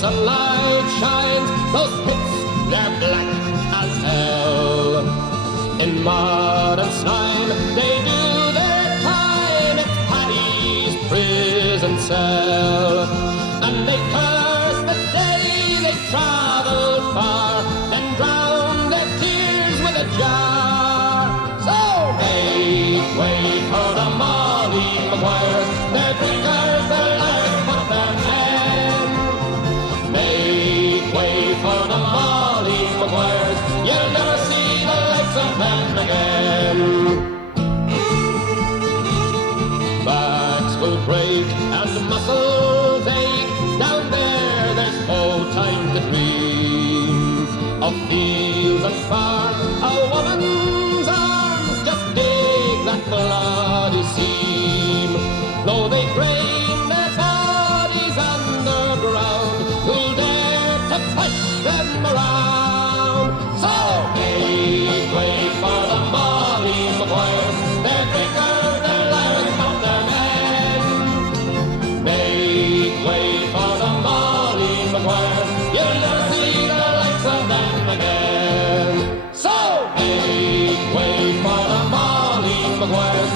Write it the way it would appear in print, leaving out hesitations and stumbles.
sunlight shines, those pits, they're black as hell. In mud and slime, they do their time. It's Paddy's prison cell. And they curse the day they travel far, then drown their tears with a jar. So make way for the Molly Maguires, they're drinkers, they're larks, but they're men. Make way for the Molly Maguires, you'll never see the likes of them again. Backs will break and muscles ache, down there there's no time to dream of fields and farms, a woman's arms just dig that bloody seam. Though they drain their bodies underground, who'll dare to push them around? So make way for the Molly Maguires, they're drinkers, they're larks, but they're men. Make way for the Molly Maguires, you'll never see the likes of them again. So make way for the Molly Maguires,